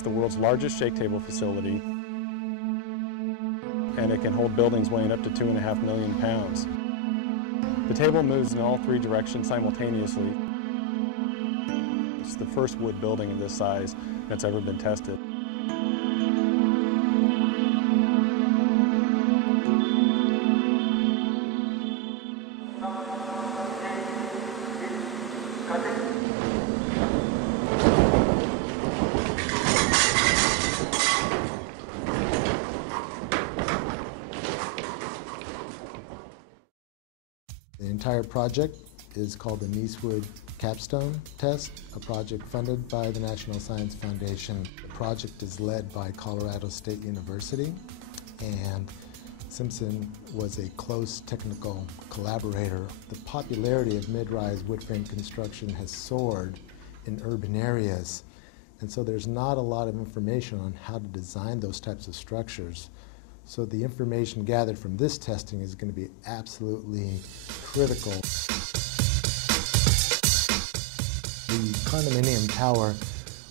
It's the world's largest shake table facility, and it can hold buildings weighing up to 2.5 million pounds. The table moves in all three directions simultaneously. It's the first wood building of this size that's ever been tested. The entire project is called the Niecewood Capstone Test, a project funded by the National Science Foundation. The project is led by Colorado State University, and Simpson was a close technical collaborator. The popularity of mid-rise wood frame construction has soared in urban areas, and so there's not a lot of information on how to design those types of structures. So the information gathered from this testing is going to be absolutely critical. The condominium tower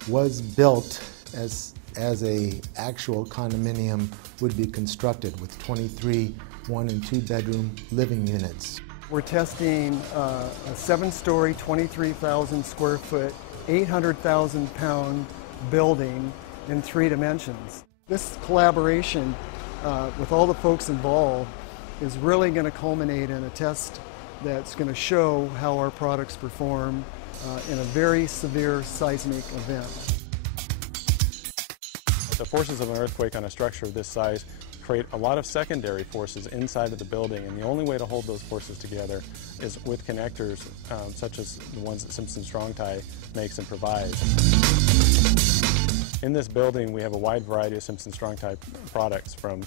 was built as a actual condominium would be constructed with 23 1- and 2-bedroom living units. We're testing a 7-story, 23,000 square foot, 800,000 pound building in 3 dimensions. This collaboration with all the folks involved is really going to culminate in a test that's going to show how our products perform in a very severe seismic event. The forces of an earthquake on a structure of this size create a lot of secondary forces inside of the building, and the only way to hold those forces together is with connectors such as the ones that Simpson Strong Tie makes and provides. In this building, we have a wide variety of Simpson Strong Tie products, from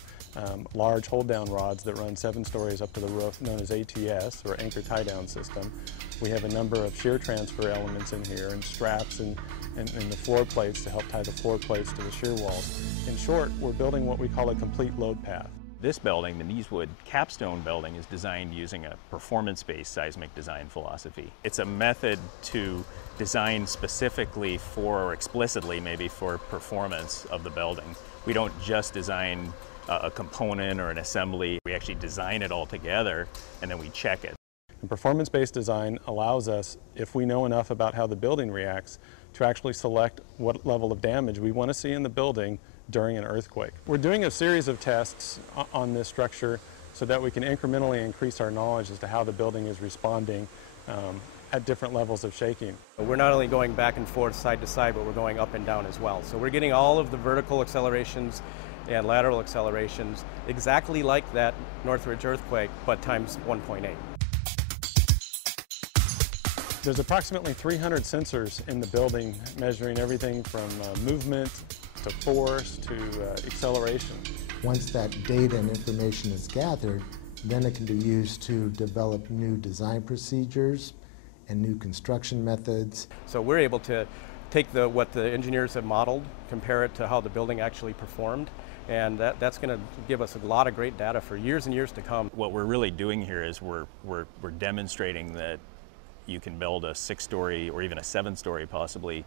large hold-down rods that run 7 stories up to the roof, known as ATS, or anchor tie-down system. We have a number of shear transfer elements in here, and straps and the floor plates to help tie the floor plates to the shear walls. In short, we're building what we call a complete load path. This building, the Niecewood Capstone building, is designed using a performance-based seismic design philosophy. It's a method to design specifically for, or explicitly maybe, for performance of the building. We don't just design a component or an assembly. We actually design it all together and then we check it. And performance-based design allows us, if we know enough about how the building reacts, to actually select what level of damage we want to see in the building during an earthquake. We're doing a series of tests on this structure so that we can incrementally increase our knowledge as to how the building is responding at different levels of shaking. We're not only going back and forth, side to side, but we're going up and down as well. So we're getting all of the vertical accelerations and lateral accelerations exactly like that Northridge earthquake, but times 1.8. There's approximately 300 sensors in the building, measuring everything from movement to force to acceleration. Once that data and information is gathered, then it can be used to develop new design procedures and new construction methods. So we're able to take what the engineers have modeled, compare it to how the building actually performed, and that's going to give us a lot of great data for years and years to come. What we're really doing here is we're demonstrating that you can build a 6-story or even a 7-story possibly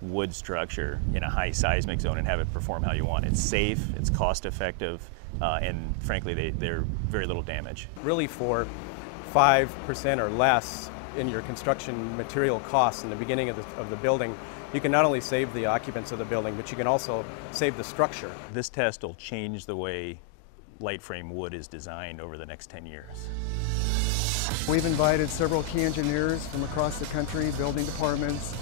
wood structure in a high seismic zone and have it perform how you want. It's safe, it's cost effective, and frankly they're very little damage. Really, for 5% or less in your construction material costs in the beginning of the building, you can not only save the occupants of the building, but you can also save the structure. This test will change the way light frame wood is designed over the next 10 years. We've invited several key engineers from across the country, building departments.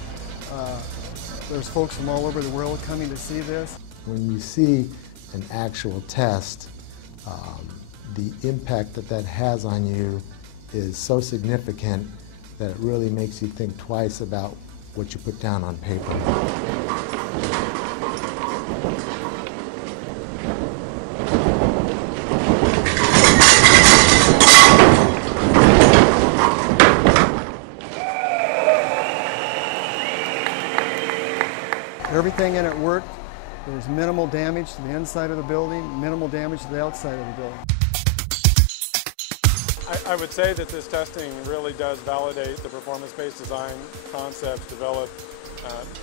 There's folks from all over the world coming to see this. When you see an actual test, the impact that has on you is so significant that it really makes you think twice about what you put down on paper. Everything in it worked. There was minimal damage to the inside of the building, minimal damage to the outside of the building. I would say that this testing really does validate the performance-based design concepts developed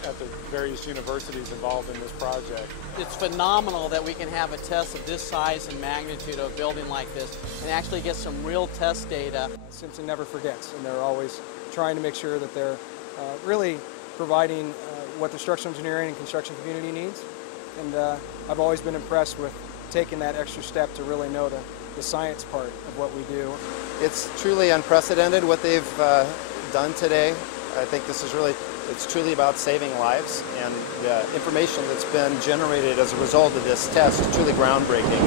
at the various universities involved in this project. It's phenomenal that we can have a test of this size and magnitude of a building like this and actually get some real test data. Simpson never forgets, and they're always trying to make sure that they're really providing what the structural engineering and construction community needs. And I've always been impressed with taking that extra step to really know the science part of what we do. It's truly unprecedented what they've done today. I think this is it's truly about saving lives, and the information that's been generated as a result of this test is truly groundbreaking.